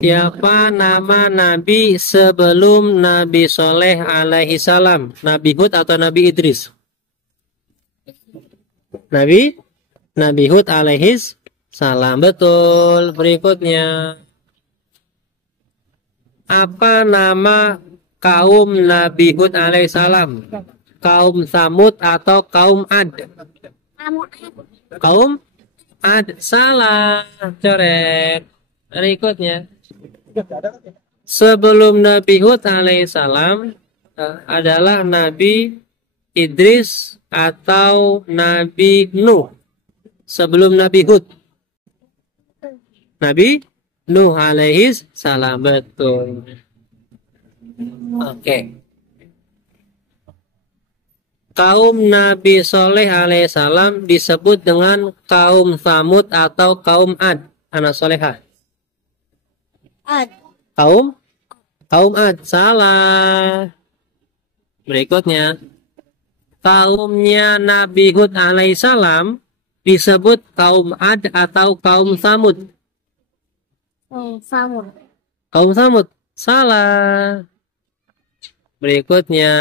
Siapa nama Nabi sebelum Nabi Soleh alaihi salam? Nabi Hud atau Nabi Idris? Nabi Hud alaihi salam. Betul. Berikutnya. Apa nama kaum Nabi Hud alaihi salam? Kaum Samud atau kaum Ad? Kaum Ad. Salah. Coret. Berikutnya. Sebelum Nabi Hud alaihissalam adalah Nabi Idris atau Nabi Nuh. Sebelum Nabi Hud, Nabi Nuh alaihissalam. Betul. Oke. Kaum Nabi Soleh alaihissalam disebut dengan kaum Samud atau kaum Ad. Anak solehah. Kaum Ad. Salah. Berikutnya. Kaumnya Nabi Hud alaihissalam disebut kaum Ad atau kaum Samud. Kaum Samud. Salah. Berikutnya.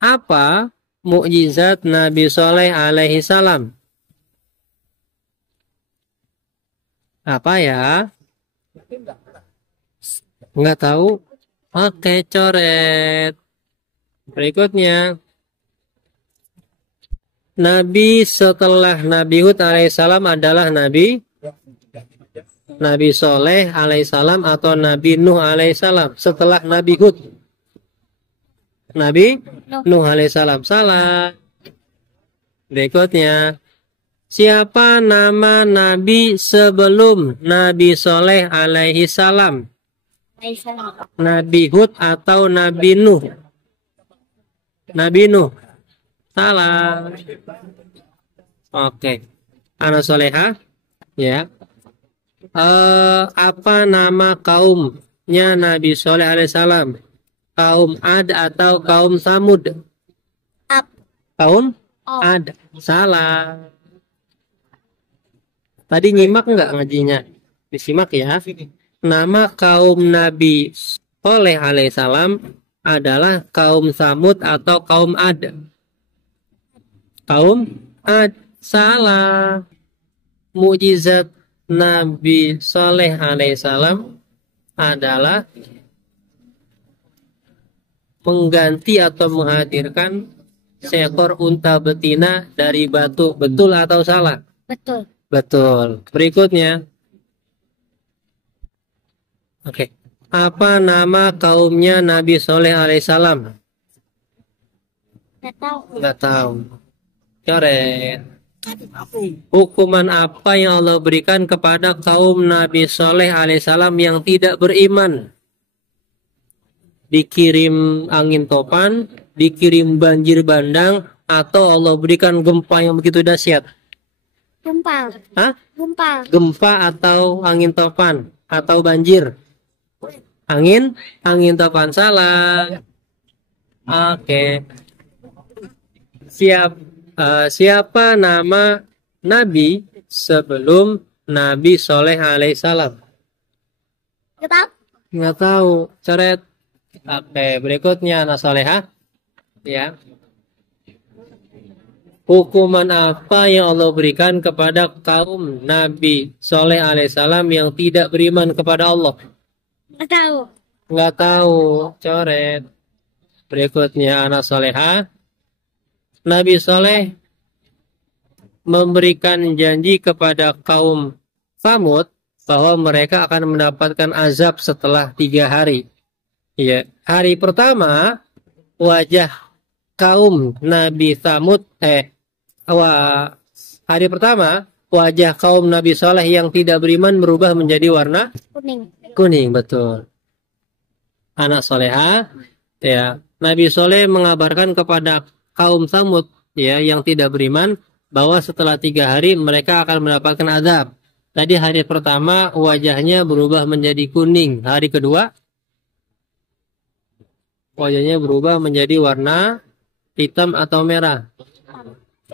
Apa mukjizat Nabi Soleh alaihissalam? Apa ya? Nggak tahu. Oke, coret. Berikutnya. Nabi setelah Nabi Hud alaihissalam adalah Nabi Soleh alaihissalam atau Nabi Nuh alaihissalam. Setelah Nabi Hud, Nabi Nuh alaihissalam. Salah. Berikutnya. Siapa nama Nabi sebelum Nabi Soleh alaihissalam? Nabi Hud atau Nabi Nuh? Nabi Nuh. Salah. Oke. Anak soleha. Ya. Apa nama kaumnya Nabi Soleh alaihissalam? Kaum Ad atau kaum Samud? Kaum Ad. Salah. Tadi nyimak nggak ngajinya? Disimak ya. Nama kaum Nabi Soleh alaihissalam adalah kaum Samud atau kaum Ad. Kaum Ad. Salah. Mukjizat Nabi Soleh alaihissalam adalah mengganti atau menghadirkan seekor unta betina dari batu. Betul atau salah? Betul. Betul. Berikutnya. Oke. Apa nama kaumnya Nabi Soleh alaihissalam? Nggak tahu. Coret. Hukuman apa yang Allah berikan kepada kaum Nabi Soleh alaihissalam yang tidak beriman? Dikirim angin topan, dikirim banjir bandang, atau Allah berikan gempa yang begitu dahsyat? Gempa. Hah? Gempa. Gempa atau angin topan atau banjir? Angin topan. Salah. Oke. Siapa nama Nabi sebelum Nabi Soleh alaihissalam? Nggak tahu. Coret. Oke. Berikutnya anak soleha. Ya. Hukuman apa yang Allah berikan kepada kaum Nabi Soleh alaihissalam yang tidak beriman kepada Allah? Nggak tahu. Nggak tahu. Coret. Berikutnya anak soleha. Nabi Soleh memberikan janji kepada kaum Samud bahwa mereka akan mendapatkan azab setelah 3 hari. Ya. Hari pertama wajah kaum Nabi Samud hari pertama wajah kaum Nabi Soleh yang tidak beriman berubah menjadi warna kuning. Betul. Anak soleha. Ya. Nabi Soleh mengabarkan kepada kaum Samud ya yang tidak beriman bahwa setelah 3 hari mereka akan mendapatkan azab. Tadi hari pertama wajahnya berubah menjadi kuning. Hari kedua wajahnya berubah menjadi warna hitam atau merah.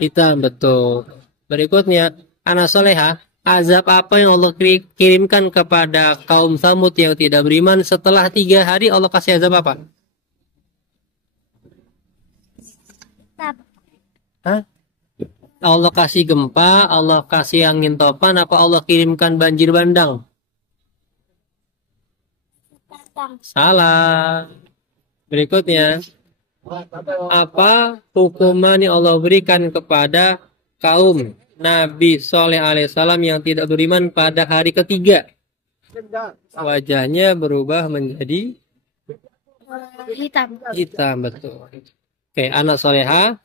Hitam. Betul. Berikutnya anak soleha. azab apa yang Allah kirimkan kepada kaum Samud yang tidak beriman setelah 3 hari Allah kasih azab apa? Hah? Allah kasih gempa, Allah kasih angin topan, apa Allah kirimkan banjir bandang? Salah. Berikutnya, apa hukuman yang Allah berikan kepada kaum Nabi Soleh alaihissalam yang tidak beriman pada hari ketiga? Wajahnya berubah menjadi hitam. hitam, betul. Oke, anak soleha.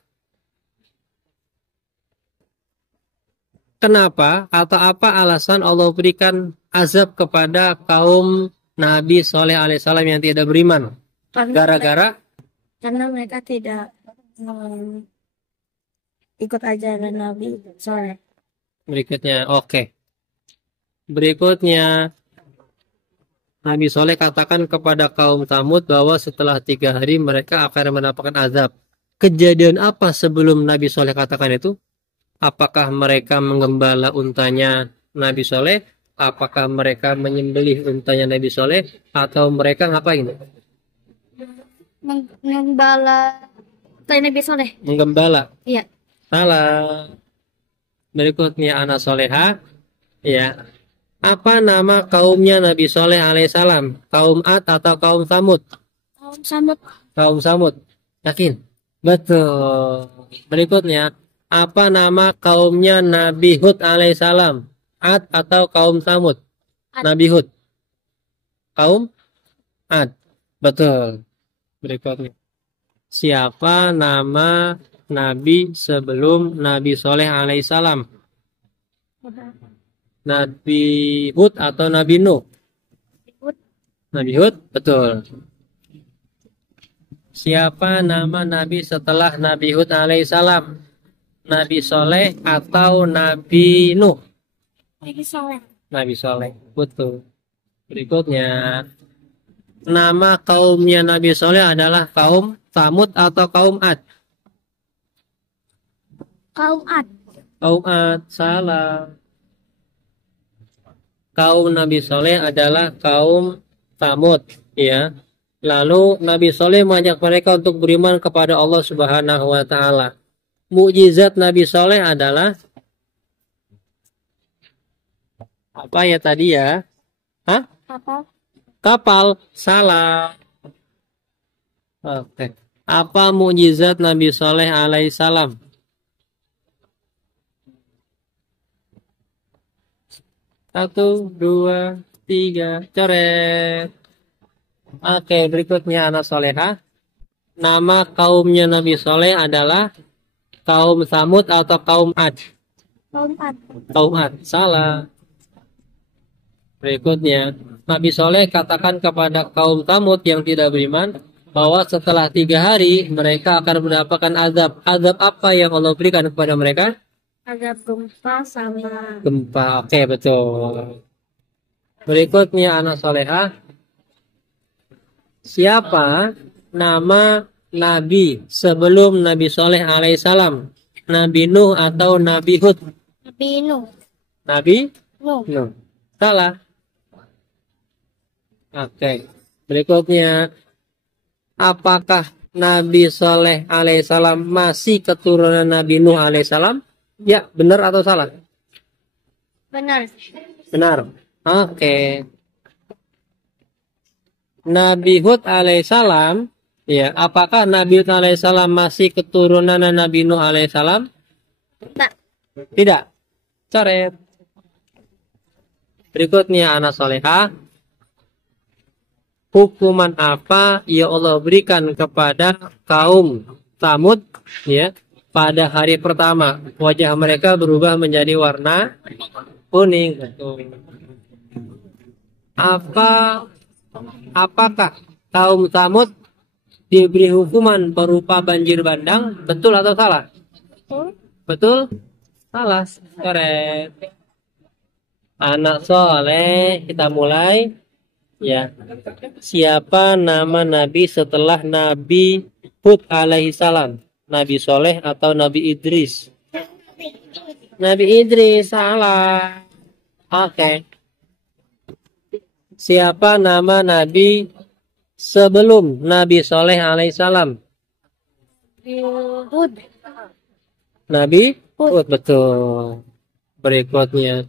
Kenapa atau apa alasan Allah berikan azab kepada kaum Nabi Soleh alaihissalam yang tidak beriman? Gara-gara Karena mereka tidak ikut ajaran Nabi Soleh. berikutnya, oke. Berikutnya, Nabi Soleh katakan kepada kaum Samud bahwa setelah 3 hari mereka akan mendapatkan azab. Kejadian apa sebelum Nabi Soleh katakan itu? Apakah mereka menggembala untanya Nabi Soleh? Apakah mereka menyembelih untanya Nabi Soleh? Atau mereka ngapain? Menggembala Nabi Soleh. Menggembala. Iya. Salah. Berikutnya anak soleha. Ya. Apa nama kaumnya Nabi Soleh alaihissalam? Kaum Ad atau kaum Samud? Kaum Samud. Kaum Samud. Yakin? Betul. Berikutnya. Apa nama kaumnya Nabi Hud alaihissalam? Ad atau kaum Samud? Ad. Nabi Hud. Kaum Ad. Betul. Berikutnya. Siapa nama Nabi sebelum Nabi Soleh alaihissalam? Nabi Hud atau Nabi Nuh? Nabi Hud, betul. Siapa nama Nabi setelah Nabi Hud alaihissalam? Nabi Soleh atau Nabi Nuh? Nabi Soleh. Nabi Soleh, betul. Berikutnya, nama kaumnya Nabi Soleh adalah kaum Samud atau kaum Ad? Kaum Ad. Kaum Ad, salah. Kaum Nabi Soleh adalah kaum Samud, ya. Lalu Nabi Soleh mengajak mereka untuk beriman kepada Allah Subhanahu wa taala. Mukjizat Nabi Soleh adalah apa ya tadi ya? Hah? Kapal, salah. Oke. Apa mukjizat Nabi Soleh alaihissalam? Satu, dua, tiga, coret. Oke, berikutnya anak soleha. Nama kaumnya Nabi Soleh adalah kaum Samud atau kaum Ad? Kaum Ad. Kaum Ad, salah. Berikutnya, Nabi Soleh katakan kepada kaum Samud yang tidak beriman bahwa setelah 3 hari mereka akan mendapatkan azab. Azab apa yang Allah berikan kepada mereka? Azab gempa sama. Gempa, oke, betul. Berikutnya anak soleha. Siapa nama Nabi sebelum Nabi Soleh alaihissalam? Nabi Nuh atau Nabi Hud? Nabi Nuh. Nabi Nuh. Nuh. Salah. Oke. Berikutnya, apakah Nabi Soleh alaihissalam masih keturunan Nabi Nuh alaihissalam? Ya, benar atau salah? Benar. Benar. Oke. Nabi Hud alaihissalam, ya, apakah Nabi Hud alaihissalam masih keturunan Nabi Nuh alaihissalam? Tidak. Tidak. Coret. Berikutnya anak solehah. Hukuman apa yang Allah berikan kepada kaum Samud, ya, pada hari pertama? Wajah mereka berubah menjadi warna kuning. Apakah kaum Samud diberi hukuman berupa banjir bandang? Betul atau salah? Betul? Salah. Korek. Anak soleh, kita mulai. Ya. Siapa nama Nabi setelah Nabi Hud alaihissalam? Nabi Soleh atau Nabi Idris? Nabi Idris, salah. Oke. Siapa nama Nabi sebelum Nabi Soleh alaihissalam? Hud. Nabi Hud, betul. Berikutnya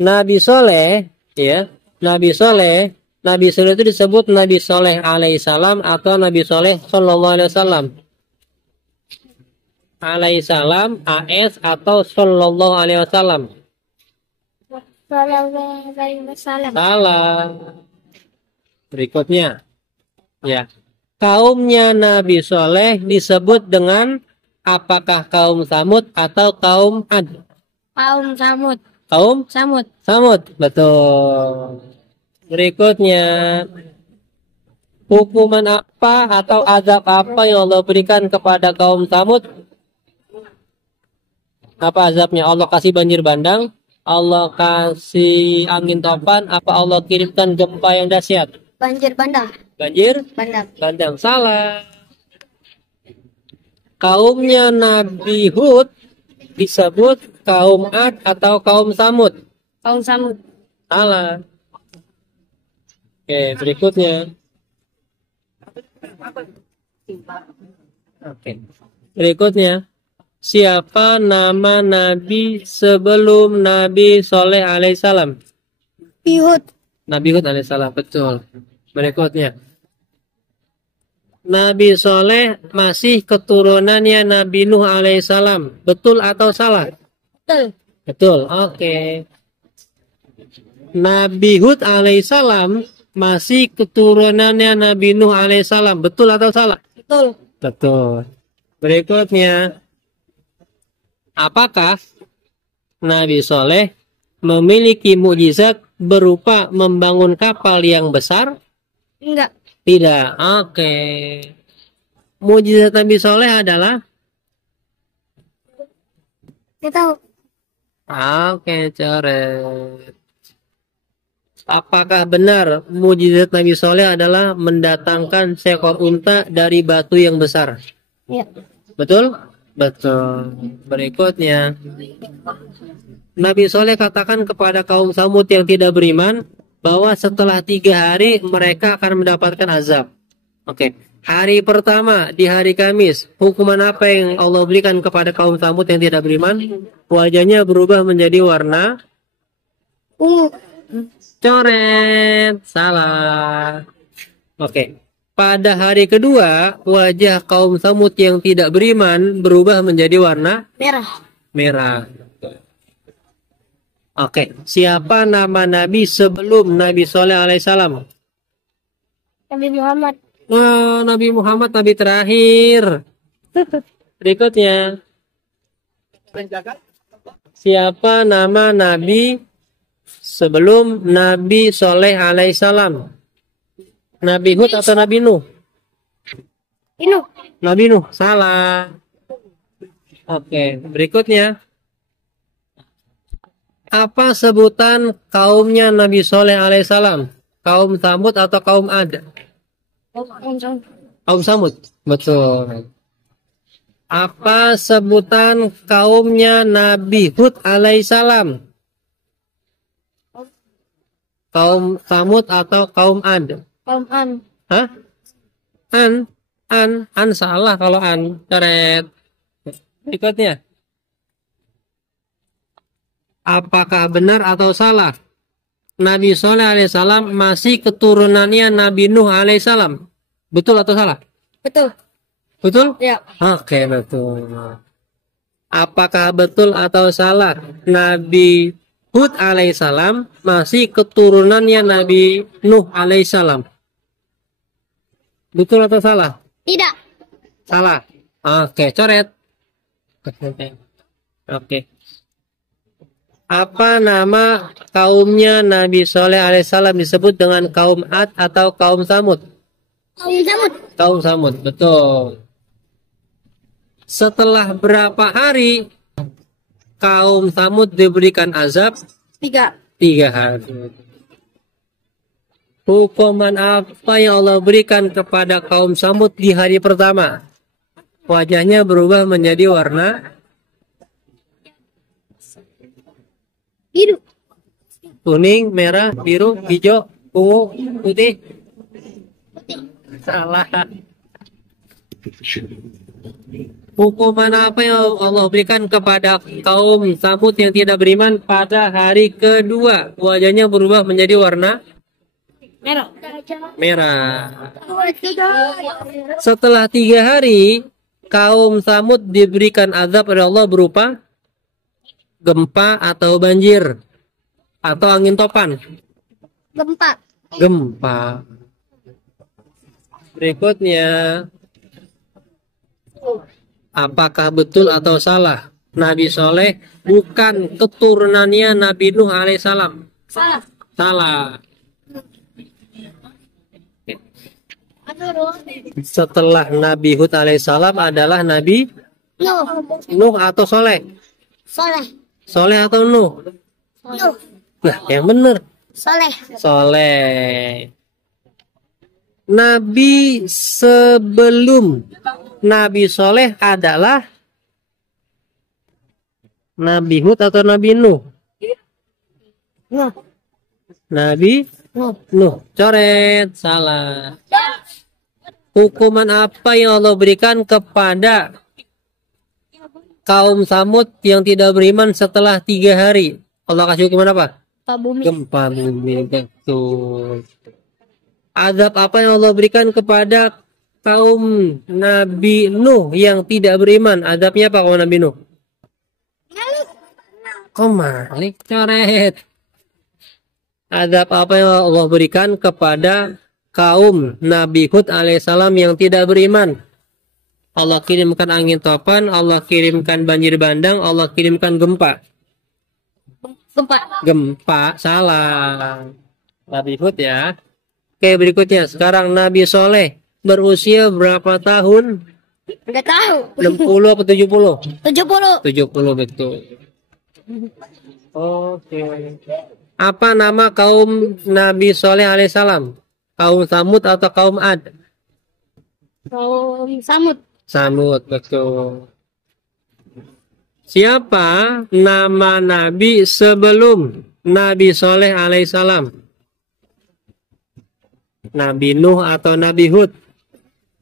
Nabi Soleh, ya. Nabi Soleh itu disebut Nabi Soleh alaihissalam atau Nabi Soleh sallallahu alaihi wasallam. Alaihissalam, AS atau sallallahu alaihi wasallam. Sallallahu alaihi wasallam. Salah. Berikutnya, ya. Kaumnya Nabi Soleh disebut dengan apakah kaum Samud atau kaum Ad? Kaum Samud. Kaum Samud. Samud, betul. Berikutnya, hukuman apa atau azab apa yang Allah berikan kepada kaum Samud? Apa azabnya? Allah kasih banjir bandang, Allah kasih angin topan, apa Allah kirimkan gempa yang dahsyat? Banjir bandang. Banjir Bandang. bandang. Salah. Kaumnya Nabi Hud disebut kaum Ad atau kaum Samud? Kaum Samud. Salah. Oke, berikutnya. Oke. Berikutnya. Siapa nama Nabi sebelum Nabi Soleh alaihissalam? Hud. Nabi Hud alaihissalam, betul. Berikutnya. Nabi Soleh masih keturunannya Nabi Nuh alaihissalam. Betul atau salah? Betul. Betul, oke. Nabi Hud alaihissalam masih keturunannya Nabi Nuh alaihissalam. Betul atau salah? Betul. Betul. Berikutnya. Apakah Nabi Soleh memiliki mukjizat berupa membangun kapal yang besar? Enggak. Tidak. Oke. Mukjizat Nabi Soleh adalah? Kita tahu. Oke, coret. Apakah benar mukjizat Nabi Soleh adalah mendatangkan seekor unta dari batu yang besar? Ya. Betul? Betul. Berikutnya, Nabi Soleh katakan kepada kaum Samud yang tidak beriman bahwa setelah 3 hari mereka akan mendapatkan azab. Oke. Hari pertama di hari Kamis, hukuman apa yang Allah berikan kepada kaum Samud yang tidak beriman? Wajahnya berubah menjadi warna Ungu. coret. Salah. Oke. Pada hari kedua, wajah kaum Samud yang tidak beriman berubah menjadi warna Merah. merah. Oke, siapa nama Nabi sebelum Nabi Soleh alaihissalam? Nabi Muhammad. Wah, Nabi Muhammad Nabi terakhir. Berikutnya, siapa nama Nabi sebelum Nabi Soleh alaihissalam? Nabi Hud atau Nabi Nuh? Inu. Nabi Nuh, salah. Oke, berikutnya. Apa sebutan kaumnya Nabi Soleh alaihissalam? Kaum Samud atau kaum Ad? Kaum Samud, betul. Apa sebutan kaumnya Nabi Hud alaihissalam? Kaum Samud atau kaum Ad? Kaum An. Hah? An salah kalau an. Coret. Berikutnya. Apakah benar atau salah? Nabi Soleh alaihissalam masih keturunannya Nabi Nuh alaihissalam. Betul atau salah? Betul. Betul? Ya. Oke, betul. Apakah betul atau salah? Nabi Hud alaihissalam masih keturunannya Nabi Nuh alaihissalam. Betul atau salah? Tidak. Salah. Oke, coret. Oke. Apa nama kaumnya Nabi Soleh alaihissalam disebut dengan kaum Ad atau kaum Samud? Kaum Samud. Kaum Samud, betul. Setelah berapa hari kaum Samud diberikan azab? 3. 3 hari. Hukuman apa yang Allah berikan kepada kaum Samud di hari pertama? Wajahnya berubah menjadi warna Biru. kuning, merah, biru, hijau, ungu, putih. Salah. Hukuman apa yang Allah berikan kepada kaum Samud yang tidak beriman pada hari kedua? Wajahnya berubah menjadi warna merah. Setelah 3 hari, kaum Samud diberikan azab oleh Allah berupa gempa atau banjir atau angin topan. Gempa. Berikutnya, apakah betul atau salah Nabi Soleh bukan keturunannya Nabi Nuh alaihissalam? Salah. Setelah Nabi Hud alaihissalam adalah Nabi Nuh atau Soleh? Soleh atau Nuh? Nah, yang benar. Soleh. Nabi sebelum Nabi Soleh adalah Nabi Hud atau Nabi Nuh? Nabi Nuh. Coret. Salah. Hukuman apa yang Allah berikan kepada kaum Samud yang tidak beriman setelah 3 hari? Allah kasih hukuman apa? Gempa bumi. Betul. Azab apa yang Allah berikan kepada kaum Nabi Nuh yang tidak beriman? Azabnya apa kaum Nabi Nuh? Malik. Coret. Azab apa yang Allah berikan kepada kaum Nabi Hud alaihissalam yang tidak beriman? Allah kirimkan angin topan, Allah kirimkan banjir bandang, Allah kirimkan gempa. Gempa. Salah. Nabi Hud ya. Oke, berikutnya. Sekarang Nabi Soleh berusia berapa tahun? Enggak tahu. 60 atau 70? 70. 70 betul. Oke. Apa nama kaum Nabi Soleh alaihissalam? Kaum Samud atau kaum Ad? Kaum Samud. Samud, betul. Siapa nama Nabi sebelum Nabi Soleh alaihissalam? Nabi Nuh atau Nabi Hud?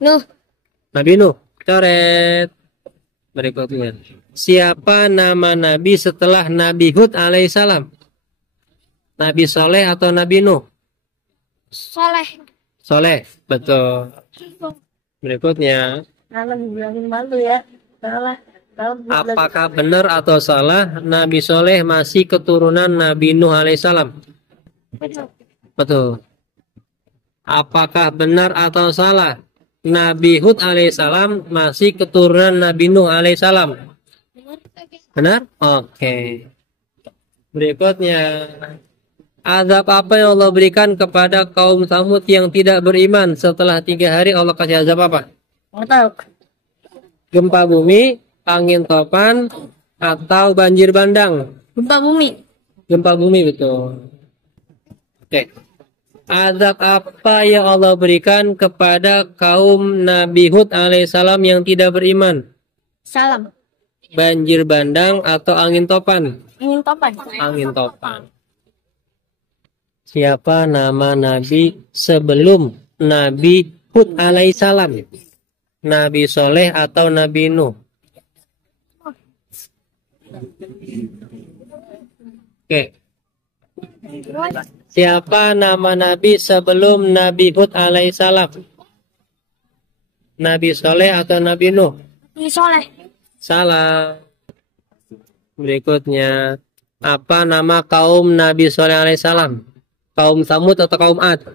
Nuh. Nabi Nuh. Coret. Berikutnya. Siapa nama Nabi setelah Nabi Hud alaihissalam? Nabi Soleh atau Nabi Nuh? Soleh. Betul. Berikutnya. Apakah benar atau salah Nabi Soleh masih keturunan Nabi Nuh alaihissalam? Betul. Apakah benar atau salah Nabi Hud alaihissalam masih keturunan Nabi Nuh alaihissalam? Benar? Oke. Berikutnya, azab apa yang Allah berikan kepada kaum Samud yang tidak beriman setelah 3 hari? Allah kasih azab apa? Gempa bumi, angin topan, atau banjir bandang? Gempa bumi, betul. Oke. Azab apa yang Allah berikan kepada kaum Nabi Hud alaihissalam yang tidak beriman? Banjir bandang atau angin topan? Angin topan. Siapa nama Nabi sebelum Nabi Hud alaihissalam? Nabi Soleh atau Nabi Nuh? Oke. Siapa nama Nabi sebelum Nabi Hud alaihissalam? Nabi Soleh atau Nabi Nuh? Salah. Berikutnya, apa nama kaum Nabi Soleh alaihissalam? Kaum Samud atau kaum Ad?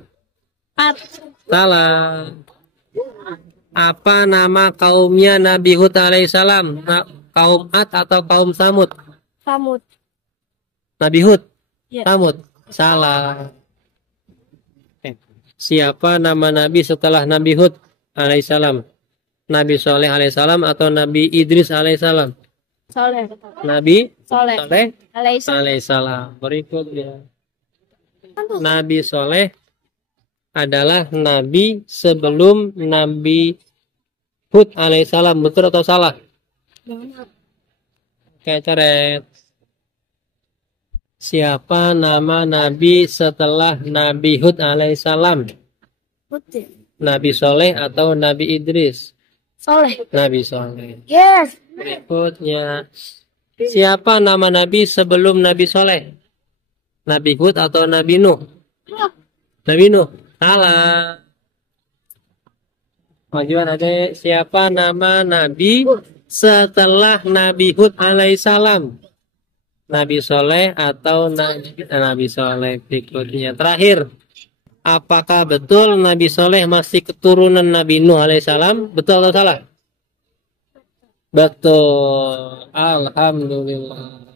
Salah. Apa nama kaumnya Nabi Hud alaihissalam? Kaum Ad atau kaum Samud? Nabi Hud? Samud? Salah. Siapa nama Nabi setelah Nabi Hud alaihissalam? Nabi Soleh alaihissalam atau Nabi Idris alaihissalam? Nabi Soleh alaihissalam. Berikutnya, Nabi Soleh adalah Nabi sebelum Nabi Hud alaihissalam. Betul atau salah? Oke, coret. Siapa nama Nabi setelah Nabi Hud alaihissalam? Nabi Soleh atau Nabi Idris? Soleh. Nabi Soleh. Yes. Berikutnya, siapa nama Nabi sebelum Nabi Soleh? Nabi Hud atau Nabi Nuh? Nabi Nuh. Salah. Majuan ada. Siapa nama Nabi setelah Nabi Hud alaihissalam? Nabi Soleh atau Nabi Soleh. Berikutnya terakhir, apakah betul Nabi Soleh masih keturunan Nabi Nuh alaihissalam? Betul atau salah? Betul. Alhamdulillah.